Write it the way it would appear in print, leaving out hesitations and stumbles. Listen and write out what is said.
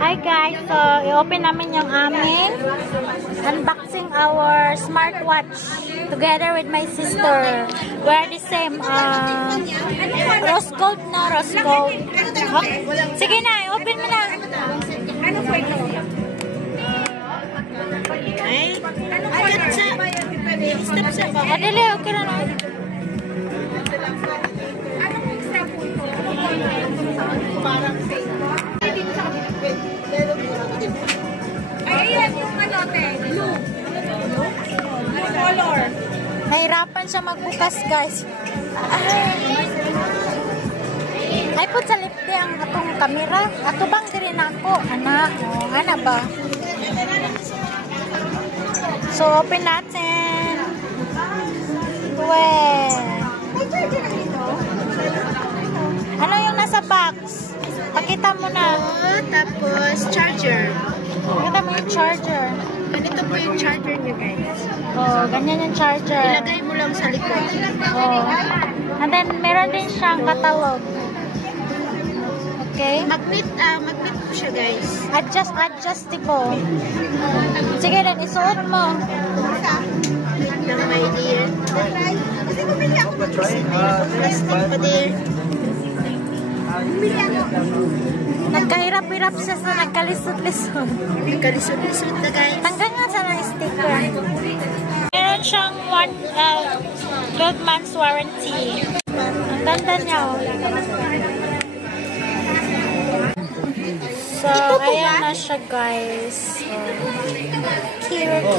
Hi guys, so i-open namin yung aming unboxing our smartwatch together with my sister. We're the same rose gold na, rose gold. Oh, sige na, i-open mo na. Ano po ito? Ay, agad sa step sa ba? Madali, okay na na. Anong extra po ito? Parang ay, ayan yung ano, te. Blue. Blue color. Nahirapan siya magbukas, guys. Ay po sa lifte ang atong kamera. Ato bang diri na ako? Ana, oh, ana ba? So, open natin. Ano yung nasa box? Pakita mo na. Tapos, charger. Pakita mo yung charger. Ganito po yung charger niya, guys. Oh, ganyan yung charger. Ilagay mo lang sa likod. Oh. And then, meron din siyang catalog. Okay? Magnet po siya, guys. Adjustable. Sige din, isuot mo. Ng my dear. Kasi bumili ako ng plastic pa dear. Bumili ako. Nagkahirap-hirap siya sa nagkalisod-lisod. Nagkalisod-lisod na, guys. Tanggal nga sa ng sticker. Meron siyang 12 months warranty. Ang ganda niya, oh. So, ayan na siya, guys. So, cute.